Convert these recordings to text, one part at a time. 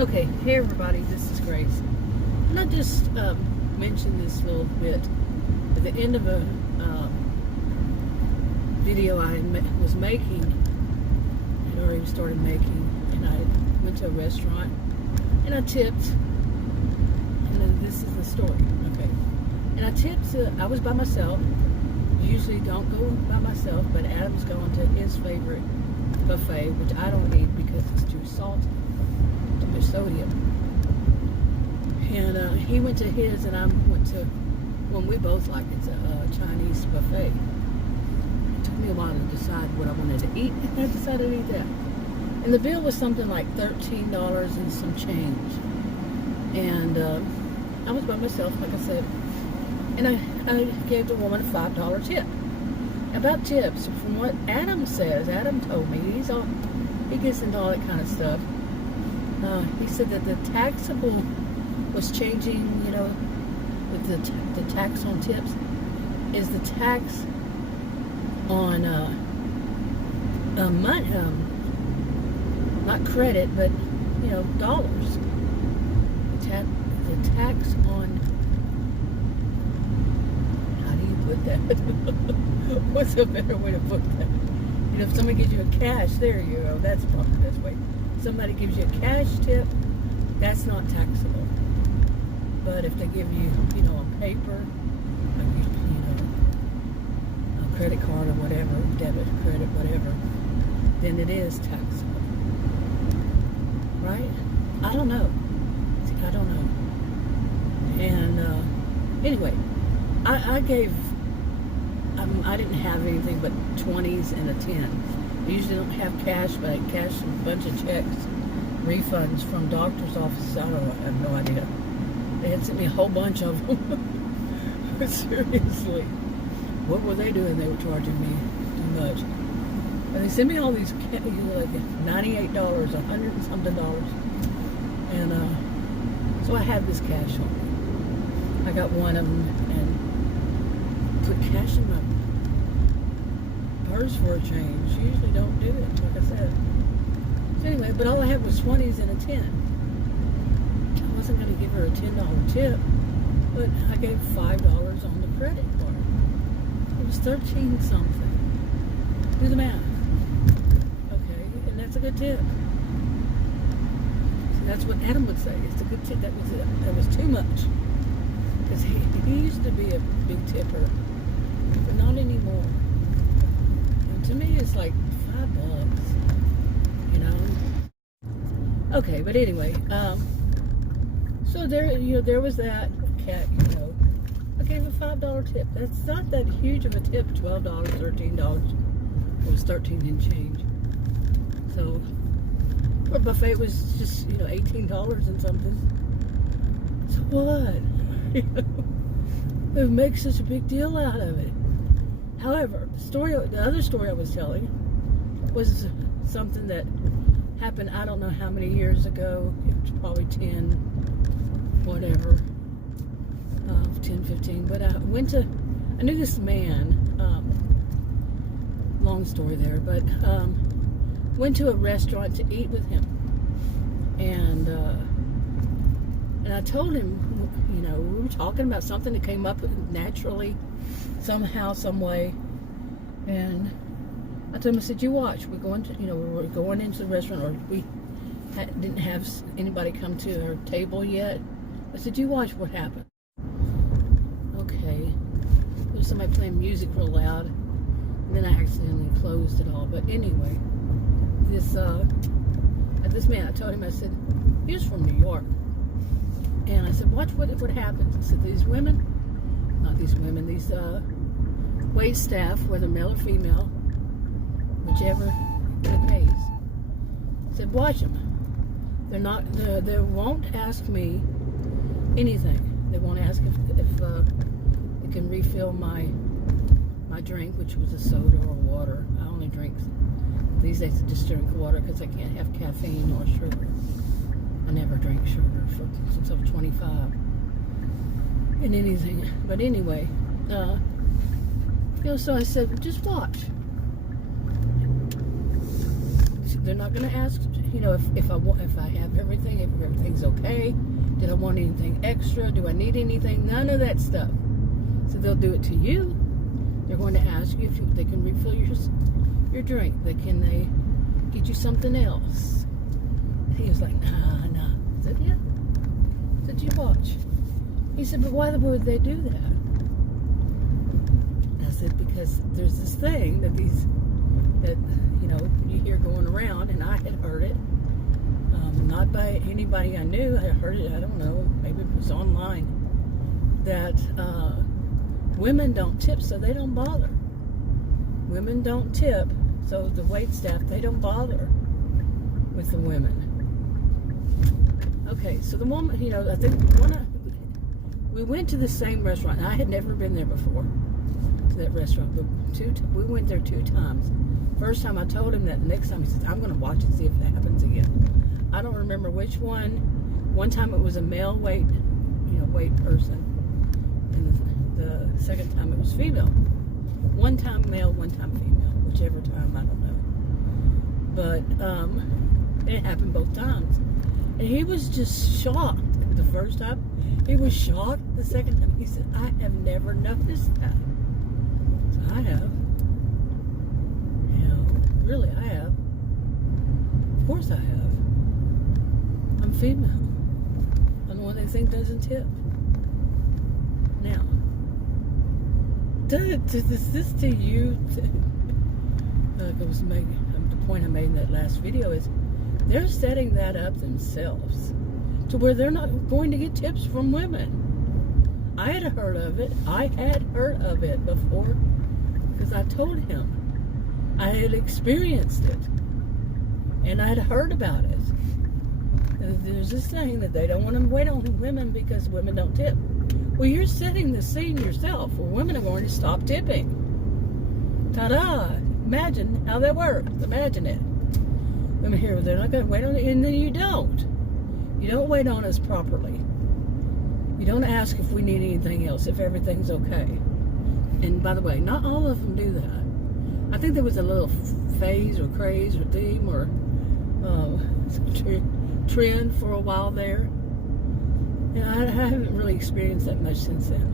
Okay, hey everybody, this is Grace. And I just mentioned this little bit at the end of a video I was making. I'd already started making, and I went to a restaurant and I tipped. And then this is the story, okay? And I tipped. I was by myself. Usually don't go by myself, but Adam's gone to his favorite buffet, which I don't eat because it's too salty. Sodium, and he went to his, and I went to one we both like. It's a Chinese buffet. It took me a while to decide what I wanted to eat, and I decided to eat that. And the bill was something like $13 and some change. And I was by myself, like I said, and I gave the woman a $5 tip. About tips, from what Adam says, Adam told me he gets into all that kind of stuff. He said that the taxable was changing, with the tax on tips is the tax on money, not credit, but dollars. The tax on, how do you put that? What's a better way to put that? If somebody gives you a cash, there you go. That's probably the best way. Somebody gives you a cash tip, that's not taxable. But if they give you, a paper, like, a credit card or whatever, debit, credit, whatever, then it is taxable. Right? I don't know. See, I don't know. And anyway, I gave, I didn't have anything but 20s and a 10. I usually don't have cash, but I cashed a bunch of checks, refunds from doctor's offices. I have no idea. They had sent me a whole bunch of them. Seriously. What were they doing? They were charging me too much. And they sent me all these, like $98, $100 and something dollars. And so I had this cash on me. I got one of them and put cash in my purse for a change. Usually don't do it, like I said. So anyway, but all I had was 20s and a 10. I wasn't going to give her a $10 tip, but I gave $5 on the credit card. It was 13 something. Do the math. Okay, and that's a good tip. See, that's what Adam would say. It's a good tip. That was too much. Because he used to be a big tipper, but not anymore. To me, it's like $5, Okay, but anyway, so there was that cat, I gave a $5 tip. That's not that huge of a tip, $12, $13. It was 13 and change. So, our buffet was just, $18 and something. So what? They make such a big deal out of it. However, the other story I was telling was something that happened, I don't know how many years ago. It was probably 10, whatever, 10, 15. But I knew this man, long story there, but went to a restaurant to eat with him. And I told him, we were talking about something that came up naturally, somehow, some way, and I told him, I said, you watch, we're going to, we're going into the restaurant, or we didn't have anybody come to our table yet. I said, you watch what happens. Okay, there's somebody playing music real loud, and then I accidentally closed it all. But anyway, this man, I told him, I said, he was from New York, and I said, watch what happens. I said, these wait staff, whether male or female, whichever the case, said, watch them. They won't ask me anything. They won't ask if they can refill my drink, which was a soda or water. I only drink, these days I just drink water because I can't have caffeine or sugar. I never drank sugar since I was 25. And anything. But anyway, so I said, just watch. They're not going to ask you know, if I have everything, if everything's okay, did I want anything extra? Do I need anything? None of that stuff. So they'll do it to you. They're going to ask you if they can refill your drink. Can they get you something else? He was like, nah. I said, yeah. I said, you watch. He said, but why would they do that? I said, because there's this thing that you know, you hear going around, and I had heard it. Not by anybody I knew. I heard it, I don't know, maybe it was online, that women don't tip, so they don't bother. Women don't tip, so the wait staff, they don't bother with the women. Okay, so the woman, you know, I think we went to the same restaurant, and I had never been there before, to that restaurant, but we went there 2 times. First time I told him that, the next time he says, I'm going to watch and see if it happens again. I don't remember which one. One time it was a male wait person, and the second time it was female. One time male, one time female, whichever time, I don't know. But it happened both times, and he was just shocked the first time. He was shocked the second time. He said, I have never noticed that. So I have. You know, really, I have. Of course I have. I'm female. I'm the one they think doesn't tip. Now, does this to you? Like I was making, the point I made in that last video is, they're setting that up themselves to where they're not going to get tips from women. I had heard of it. I had heard of it before because I told him I had experienced it and I had heard about it. There's this thing that they don't want to wait on women because women don't tip. Well, you're setting the scene yourself where women are going to stop tipping. Ta-da! Imagine how that works. Imagine it. Women here, they're not going to wait on it, and then you don't. You don't wait on us properly. You don't ask if we need anything else, if everything's okay. And by the way, not all of them do that. I think there was a little phase or craze or theme or trend for a while there. And I haven't really experienced that much since then.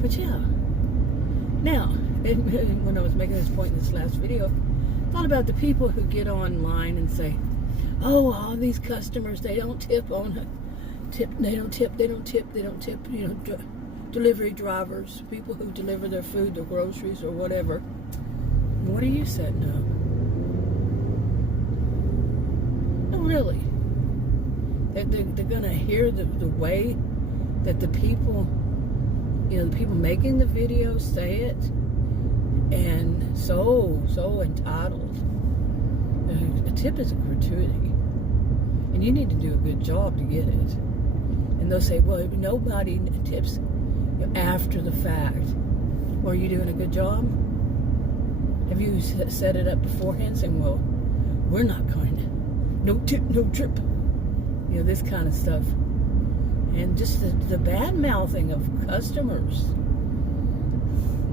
But yeah. Now, when I was making this point in this last video, I thought about the people who get online and say, oh, all these customers, they don't tip, you know, delivery drivers, people who deliver their food, their groceries, or whatever. And what are you setting up? No, really. They're going to hear the way that the people, you know, the people making the video say it, and so entitled. A tip is a gratuity, and you need to do a good job to get it. And they'll say, well, nobody tips after the fact. Well, are you doing a good job? Have you set it up beforehand, saying, well, we're not going to, no tip, no trip, you know, this kind of stuff. And just the bad mouthing of customers.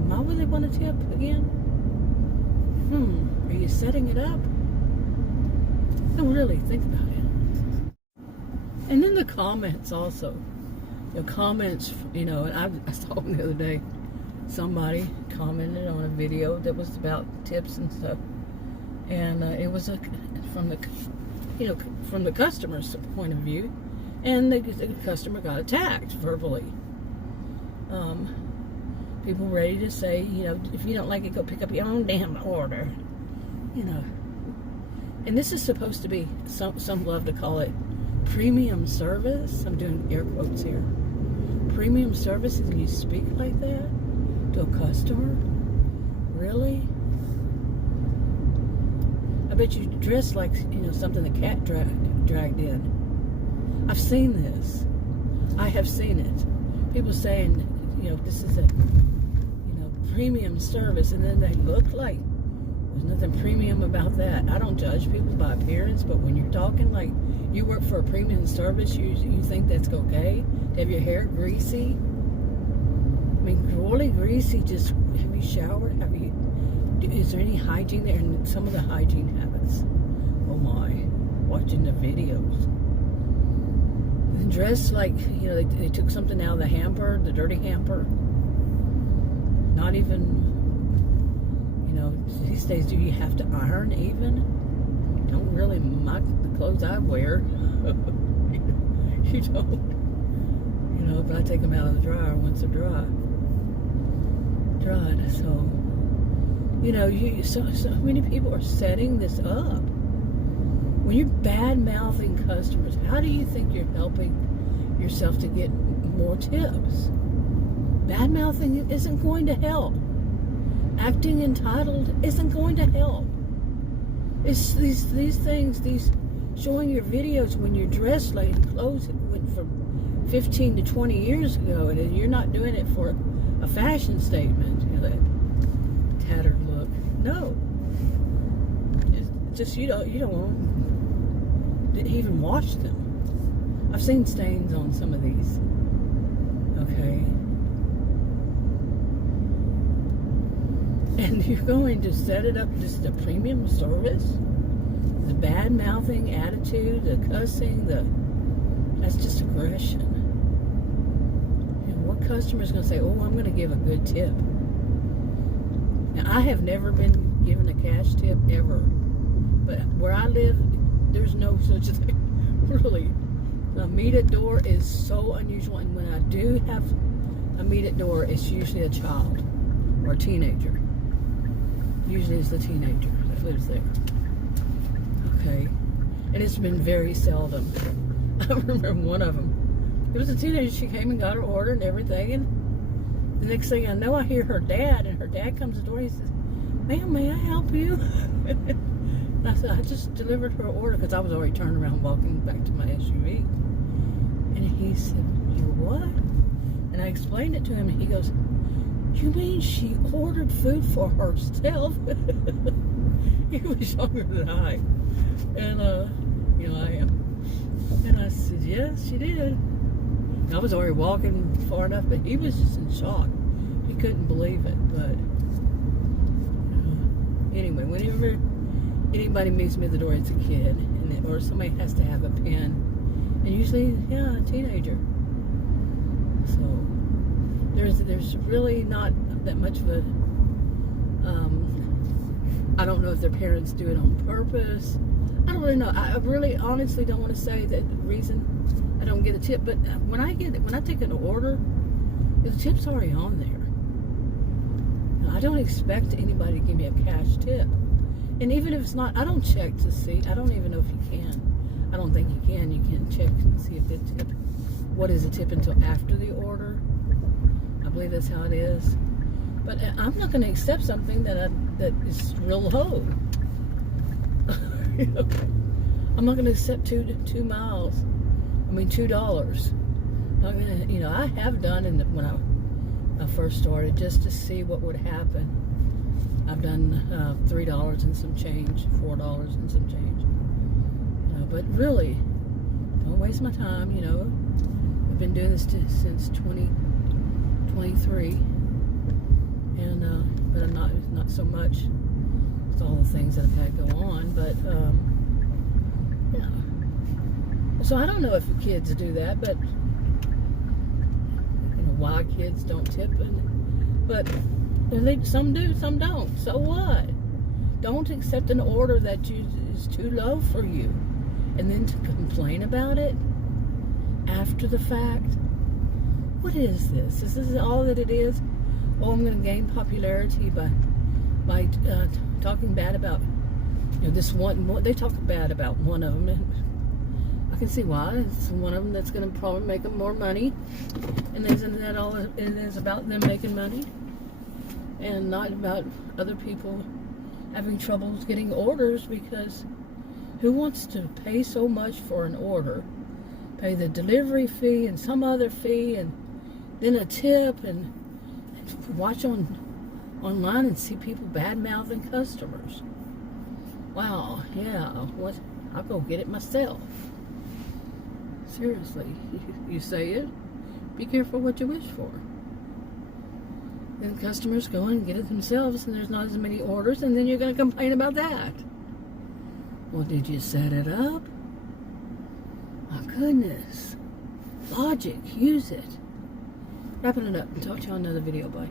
Why would they want to tip again? Are you setting it up? No, really, think about it. And then the comments also. The comments, you know, and I saw one the other day, somebody commented on a video that was about tips and stuff. And it was from the customer's point of view. And the customer got attacked verbally. People ready to say, you know, if you don't like it, go pick up your own damn order. You know. And this is supposed to be, some love to call it premium service. I'm doing air quotes here. Premium service, and you speak like that to a customer? Really? I bet you dress like, you know, something the cat dragged in. I've seen this. I have seen it. People saying, you know, this is a, you know, premium service, and then they look like, there's nothing premium about that. I don't judge people by appearance, but when you're talking like you work for a premium service, you think that's okay? To have your hair greasy? I mean, really greasy, just, have you showered? Is there any hygiene there? And some of the hygiene habits. Oh oh my, watching the videos. And dressed like, you know, they took something out of the hamper, the dirty hamper. Not even, you know, these days, do you have to iron even? Don't really, the clothes I wear, you don't. You know, but I take them out of the dryer once they're dried. So, you know, so many people are setting this up. When you're bad-mouthing customers, how do you think you're helping yourself to get more tips? Bad-mouthing isn't going to help. Acting entitled isn't going to help. It's these things, these showing your videos when you're dressed like clothes that went from 15 to 20 years ago, and you're not doing it for a fashion statement, you know, that tattered look. No. It's just you don't want to even wash them. I've seen stains on some of these. Okay. And you're going to set it up just a premium service? The bad-mouthing attitude, the cussing, that's just aggression. And what customer is going to say, oh, I'm going to give a good tip? Now, I have never been given a cash tip ever. But where I live, there's no such thing. Really. A meet at door is so unusual. And when I do have a meet at door, it's usually a child or a teenager. Usually it's the teenager that lives there. Okay. And it's been very seldom. I remember one of them. It was a teenager. She came and got her order and everything. And the next thing I know, I hear her dad. And her dad comes to the door. He says, ma'am, may I help you? And I said, I just delivered her order because I was already turned around walking back to my SUV. And he said, you what? And I explained it to him. And he goes, you mean she ordered food for herself? He was younger than I. And, you know, I am. And I said, yes, she did. And I was already walking far enough, but he was just in shock. He couldn't believe it. But, anyway, whenever anybody meets me at the door, it's a kid. Or somebody has to have a pen. And usually, yeah, a teenager. So, there's really not that much of a, I don't know if their parents do it on purpose. I don't really know. I really honestly don't want to say that the reason I don't get a tip, but when I take an order, the tip's already on there. Now, I don't expect anybody to give me a cash tip. And even if it's not, I don't check to see. I don't even know if you can. I don't think you can. You can check and see if the tip, what is a tip until after the order. I believe that's how it is. But I'm not going to accept something that is real low. I'm not going to accept $2. I mean $2. Not gonna, you know, I have done when I first started just to see what would happen. I've done $3 and some change, $4 and some change. You know, but really, don't waste my time. You know, I've been doing this since 2023. And but I'm not so much with all the things that I've had go on, but you know. So I don't know if the kids do that, but you know why kids don't tip, but some do, some don't. So what? Don't accept an order that is too low for you, and then to complain about it after the fact. What is this? Is this all that it is? Oh, I'm going to gain popularity by talking bad about, you know, this one. They talk bad about one of them, and I can see why. It's one of them that's going to probably make them more money, and isn't that all it is about, them making money, and not about other people having troubles getting orders? Because who wants to pay so much for an order, pay the delivery fee and some other fee, and then a tip, and watch online and see people bad-mouthing customers? Wow, yeah, what? I'll go get it myself. Seriously, you say it, be careful what you wish for. Then customers go and get it themselves, and there's not as many orders, and then you're going to complain about that. Well, did you set it up? My goodness. Logic, use it. Wrapping it up. Talk to you on another video. Bye.